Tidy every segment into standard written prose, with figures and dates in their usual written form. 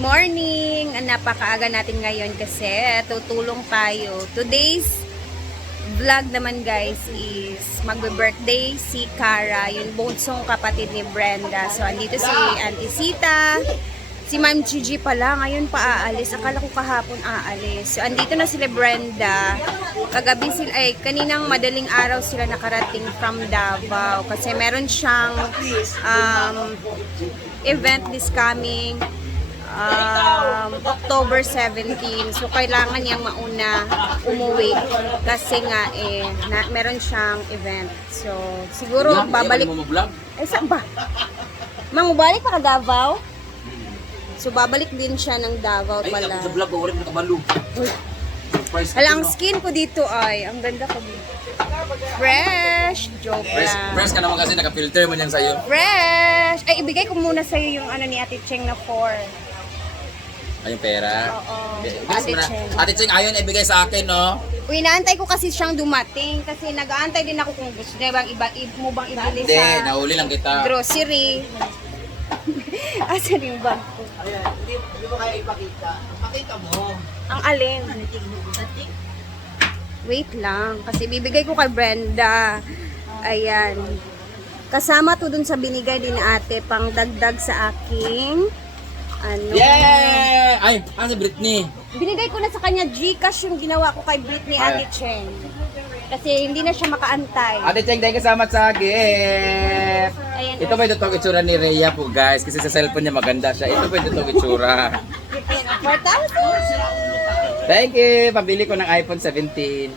morning! Napakaaga natin ngayon kasi tutulong tayo. Today's vlog naman guys is magbe-birthday si Cara, yung bunsong kapatid ni Brenda. So andito si Auntie Sita, si Ma'am Gigi pala, ngayon pa aalis. Akala ko kahapon aalis. So andito na sila Brenda. Kagabi sila, kaninang madaling araw sila nakarating from Davao kasi meron siyang event this coming October 17. So kailangan niyang mauna umuwi kasi nga meron siyang event. So siguro babalik. Saan ba? Mangubalik pa ka Davao? So babalik din siya ng Davao pala. Sa vlog ko rin nakabalo. Hala, ang skin ko dito ay ang ganda ko dito. Fresh! Joke lang. Fresh ka naman kasi naka-filter mo niyan sa'yo. Fresh! Ay, ibigay ko muna sa'yo yung ano ni Ate Cheng na 4. Ay, yung pera. Oo. Ate Cheng. Ate Cheng, ayun, ibigay sa akin, no? Uy, naantay ko kasi siyang dumating. Kasi nag-aantay din ako kung gusto niya bang mo bang ibili Hindi, sa nahuli lang kita. grocery. Asan yung bag ko? Ayan, hindi mo kaya ipakita. Pakita mo. Ang alin? Wait lang. Kasi bibigay ko kay Brenda. Ayan. Kasama to dun sa binigay din ni ate pang dagdag sa aking ano. Yeah! Ay, si Britney. Binigay ko na sa kanya Gcash yung ginawa ko kay Britney Ate Cheng. Kasi hindi na siya makaantay. Ate Cheng, thank you so much sa gift. Ayan. Ito ba itong itsura ni Rhea po, guys? Kasi sa cellphone niya maganda siya. Ito ba itong itsura? 4,000. Thank you! Pabili ko ng iPhone 17.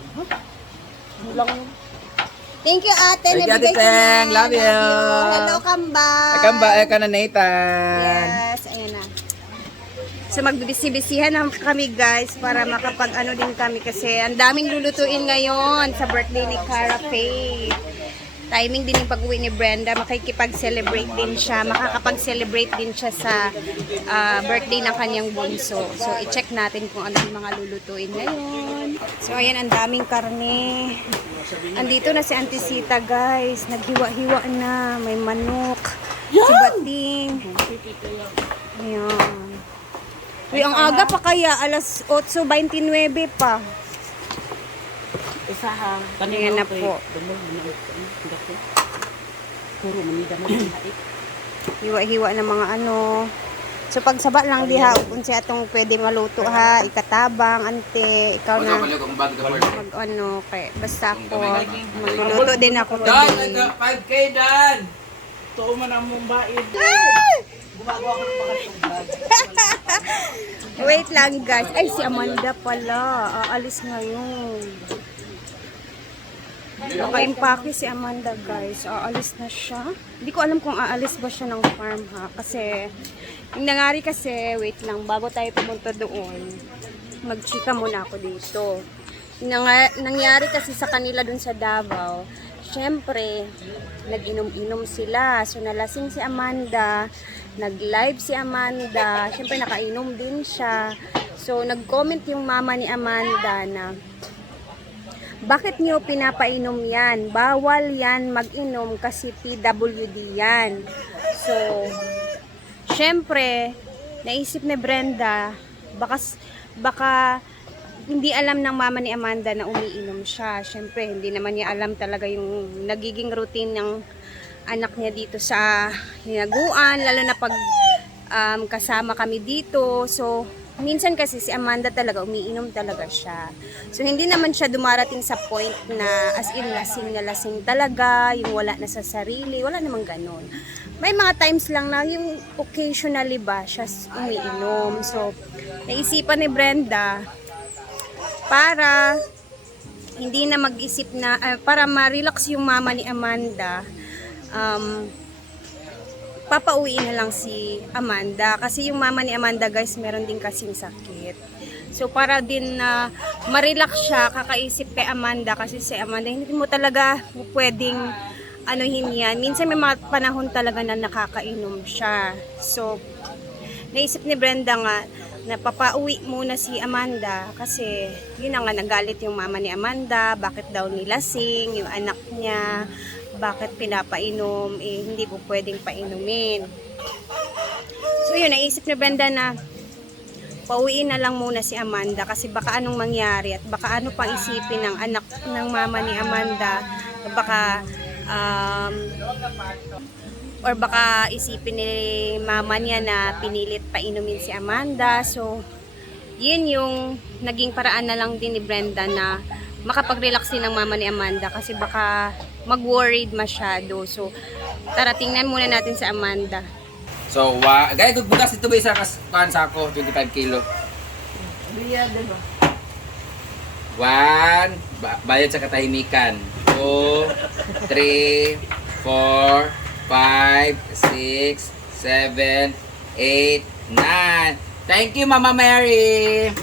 Thank you ate. Thank you, Ate Nabigay ko na. Cheng. Love you. Hello, Kamba. Eka na Nathan. Yes, ayan na. So magbibisi-bisihan na kami guys para makapag-ano din kami kasi ang daming lulutuin ngayon sa birthday ni Cara Faye. Timing din yung pag-uwi ni Brenda, makikipag-celebrate din siya, makakapag-celebrate din siya sa birthday ng kanyang bunso. So i-check natin kung ano yung mga lulutuin ngayon. So ayan, ang daming karne. Andito na si Auntie Sita guys, naghiwa-hiwa na, may manok, si Bating. Ayan. Uy, ang aga pa kaya, alas 8:29 pa. Isa ha. Ayan na po. Puro manida mo. Hiwa-hiwa ng mga ano. So pagsaba lang diha kung siya atong pwede maluto ha, ikatabang, ante, ikaw na mag ano, kay basta ako magluluto din ako today. 5K Dan! Tuo man ang mumbaid. Gumagawa ko ng mga vlog. Wait lang guys. Ay, si Amanda pala. Aalis ngayon. Naka-impake si Amanda guys. Aalis na siya. Hindi ko alam kung aalis ba siya ng farm ha. Kasi, yung nangyari kasi, wait lang, bago tayo pumunta doon, magchika muna ako dito. Yung nangyari kasi sa kanila dun sa Davao, syempre, nag-inom-inom sila. So, nalasing si Amanda, nag-live si Amanda, syempre nakainom din siya. So, nag-comment yung mama ni Amanda na, bakit niyo pinapainom yan? Bawal yan mag-inom kasi PWD yan. So, syempre, naisip ni Brenda, baka hindi alam ng mama ni Amanda na umiinom siya. Syempre, hindi naman niya alam talaga yung nagiging routine ng anak niya dito sa hinaguan, lalo na pag kasama kami dito. So, minsan kasi si Amanda talaga, umiinom talaga siya. So, hindi naman siya dumarating sa point na as in lasing na lasing talaga, yung wala na sa sarili, wala namang ganon. May mga times lang na yung occasionally ba siya umiinom. So, naisipan ni Brenda para hindi na mag-isip na, para ma-relax yung mama ni Amanda, papauwiin na lang si Amanda kasi yung mama ni Amanda guys meron din kasing sakit. So para din na ma-relax siya, kakaisip kay Amanda kasi si Amanda hindi mo talaga pwedeng anuhin yan. Minsan may mga panahon talaga na nakakainom siya. So naisip ni Brenda nga na papauwi muna si Amanda kasi yun na nga, nagalit yung mama ni Amanda, bakit daw nilasing yung anak niya, bakit pinapainom, hindi po pwedeng painumin. So yun, naisip ni Brenda na pauwiin na lang muna si Amanda kasi baka anong mangyari at baka ano pang isipin ng anak ng mama ni Amanda, baka or baka isipin ni mama niya na pinilit pa inumin si Amanda. So yun yung naging paraan na lang din ni Brenda na makapag-relax din ng mama ni Amanda kasi baka mag-worried masyado. So tara, tingnan muna natin si Amanda. So, guys, bugas ito ba isa kan sako, 25 kilo. Biya, diba? 1, bayad sa katahimikan. 2, 3, 4, 5, 6, 7, 8, 9. Thank you, Mama Mary.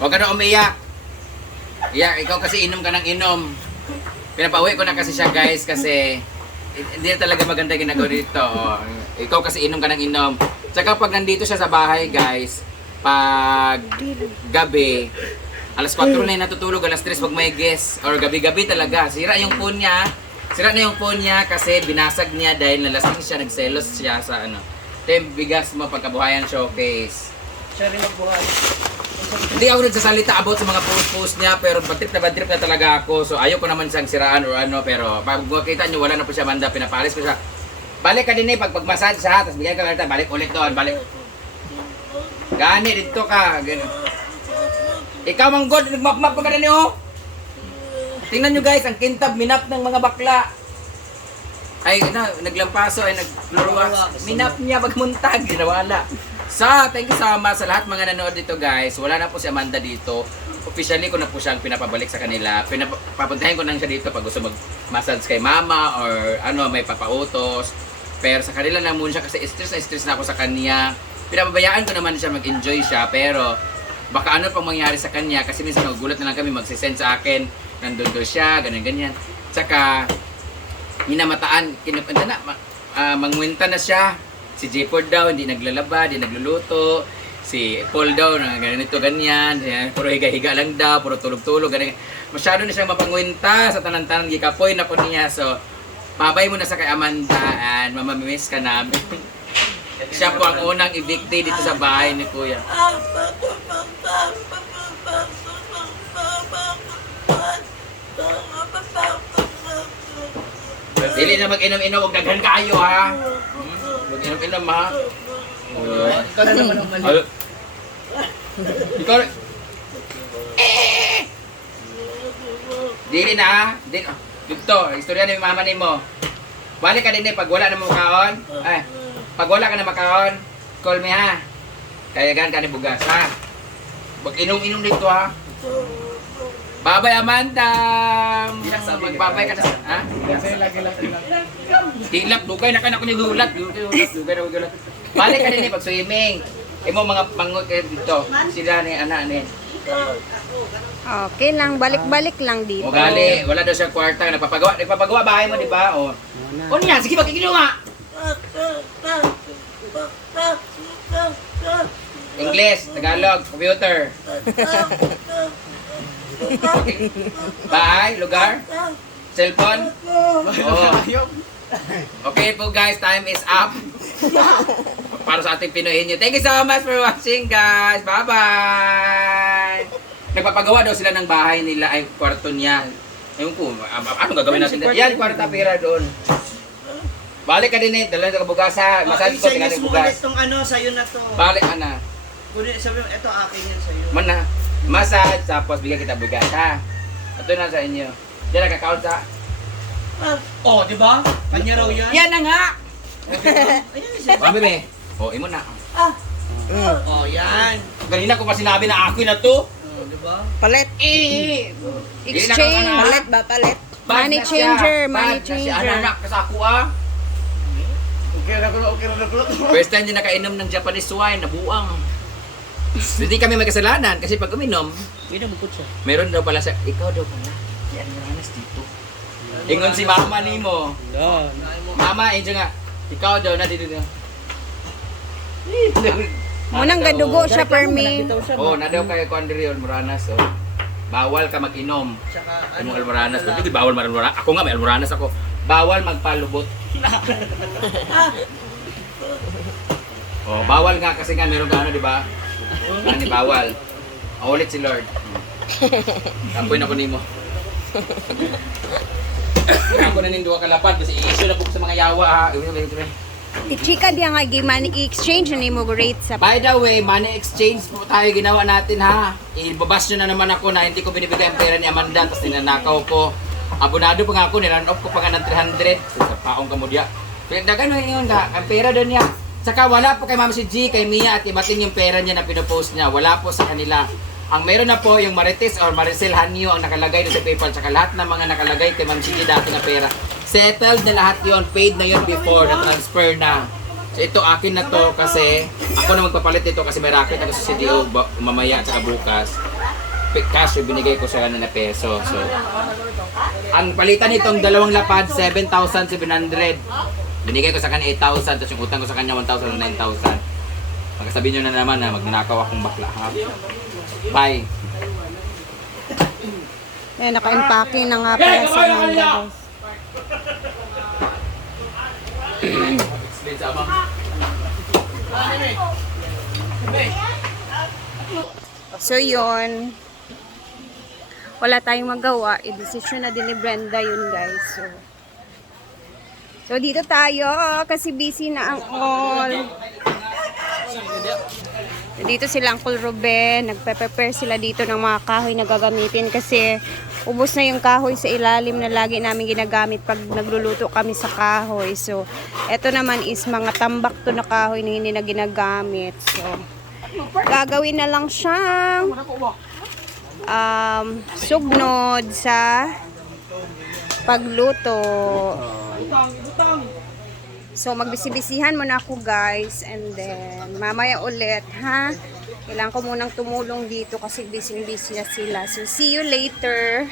Huwag ka na umiyak. Iyak, ikaw kasi inom ka ng inom. Pinapauwi ko na kasi siya, guys, kasi hindi na talaga maganda ginagawa dito. Ikaw kasi inom ka ng inom. Tsaka pag nandito siya sa bahay, guys, pag gabi, alas 4 na yung natutulog, alas 3 pag may guest, or gabi-gabi talaga. Sira yung phone niya. Sira na yung phone niya kasi binasag niya dahil nalasing siya, nagselos siya sa ano. Ito yung bigas mo pagkabuhayan showcase. Siya rin magbuhay. Hindi ako nagsasalita about sa mga post niya, pero bad trip na talaga ako. So ayaw ko naman siyang siraan or ano, pero pag makita nyo, wala na po siya Amanda, pinapalis ko siya. Balik ka din pag-massage siya, tapos bigyan ka lang, balik ulit doon, balik. Gani, dito ka. Gani. Ikaw, Manggod, nagmap-map ka rin oh. Tingnan nyo guys, ang kintab, minap ng mga bakla. Ay, naglampaso, ay nagluruwas. Minap niya, magmuntag, ginawala. So, thank you so much sa lahat mga nanood dito guys. Wala na po si Amanda dito. Officially ko na po siyang pinapabalik sa kanila. Papuntahin ko na siya dito pag gusto mag-massage kay mama or ano, may papautos. Pero sa kanila lang muna siya kasi stress na ako sa kanya. Pinapabayaan ko naman siya, mag-enjoy siya. Pero baka ano pang mangyari sa kanya kasi minsan nagugulat na lang kami, magsisend sa akin. Nandun doon siya, ganyan-ganyan. Tsaka, minamataan, mangwinta na siya. Si J-Ford daw, hindi naglalaba, hindi nagluluto. Si Paul daw, ganito, ganyan. Puro higa-higa lang daw, puro tulog-tulog, ganyan. Masyado na siyang mapangwinta sa tanan-tanan, gikapoy na po niya. So, pabay mo na sa kay Amanda and mamamiss ka namin. Siya po ang unang evictee dito sa bahay ni Kuya. Dili na mag-inom-inom, huwag daghan kayo ha. Mag-inom-inom ha. Ikaw na naman ang mali. Ikaw Dili na ha. Dito, istorya ni mama ni mo. Balik ka din pag wala na mo kaon. Ay, pag wala ka na makaon, call me ha. Kaya gan ka ni bugas ha. Mag-inom-inom dito ha. Babay Amanda! Magbabay ka na sa... Ha? Tilap, dugay na ka na ko ni gulat. Dugay na gulat. Balik ka din pag swimming. Imo mga pangot kayo dito. Sila ni anak ni. Okay lang, balik-balik lang dito. O gali, wala daw siya kwarta. Nagpapagawa bahay mo, di ba? O niya, sige magkikilo nga! English, Tagalog, computer. Bahay, lugar, cellphone. Oh. Okay po guys, time is up. Para sa ating Pinoy nyo. Thank you so much for watching guys. Bye-bye. Nagpapagawa daw sila ng bahay nila, ay kwarto niya. Ayun ko, ano gagawin natin? Yan, kwarta pera doon. Balik ka din dala sa kabugasa. Masabi ko, tingnan yung bugas. Itong ano, sa'yo na to. Balik ka na. Kunin, sabi mo, ito akin yan sa'yo. Mana, massage, tapos bigyan kita bugas ha. Ito na sa inyo. Diyan nagka-count sa... Oh, di ba? Kanya raw yan. Yan na nga! Ayan, isa. Mami me. O, imo na. Oh, yan. Ganina ko pa sinabi na ako na to. Oh, di ba? Palit. Exchange. Palit ba? Palit. Money changer, money changer. Anak ka sa ako ah. Okay na ko. First time din nakainom ng Japanese wine, nabuang. Hindi kami magkasalanan kasi pag uminom, Pwede mo po siya. meron daw pala sa ikaw daw pala. Yan maranas dito. Ingon si mama nimo. Mama, enjo nga. Ikaw daw na dito. Munang gadugo siya per me. Oh, na daw kay Kuandrion Moranas oh. bawal ka mag-inom. Anong almoranas? Hindi bawal mag-almoranas. Ako nga may almoranas ako. Bawal magpalubot. Oh, bawal nga kasi nga meron ka ano, di ba? Ano bawal. Ulit si Lord. Tampoy na ko nimo. Ako na ning duha ka lapad kasi i-issue na po ko sa mga yawa ha. Chika diya nga money exchange na mo rate sa By the way, money exchange po tayo ginawa natin ha. Ibabas nyo na naman ako na hindi ko binibigay ang pera ni Amanda tapos ninanakaw ko. Abonado pa nga ako, nilan off ko pa nga ng 300 sa paong kamudya. Pinagdagan mo yun ha, ang pera doon niya. Saka wala po kay Ma'am si G, kay Mia at Ibatin yung pera niya na pinopost niya. Wala po sa kanila. Ang meron na po yung Marites or Maricel Hanyo ang nakalagay doon sa PayPal. Saka lahat ng mga nakalagay kay Ma'am si G dati na pera. Settled na lahat yon, paid na yon before, na-transfer na. So ito akin na to kasi ako na magpapalit ito kasi may racket ako sa CDO mamaya at saka bukas. Cash yung binigay ko sa na peso. So, ang palitan nitong dalawang lapad, 7,700. Binigay ko sa kanya 8,000, tapos yung utang ko sa kanya 1,000 o 9,000. Magkasabihin nyo na naman na magnanakaw akong bakla. Ha? Bye! Eh, naka-impake na nga pala sa Amanda guys. Explain sa abang. So yun, wala tayong magawa. I-decision na din ni Brenda yun guys. So dito tayo kasi busy na ang all. Dito sila Uncle Ruben, nagpe-prepare sila dito ng mga kahoy na gagamitin kasi ubos na yung kahoy sa ilalim na lagi namin ginagamit pag nagluluto kami sa kahoy. So, eto naman is mga tambak to na kahoy na hindi na ginagamit. So, gagawin na lang siyang sugnod sa pagluto. So, magbisibisihan muna ako guys and then mamaya ulit ha. Kailangan ko munang tumulong dito kasi busy na sila. So, see you later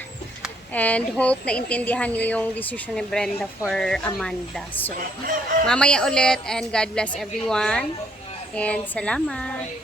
and hope na intindihan niyo yung decision ni Brenda for Amanda. So, mamaya ulit and God bless everyone and salamat.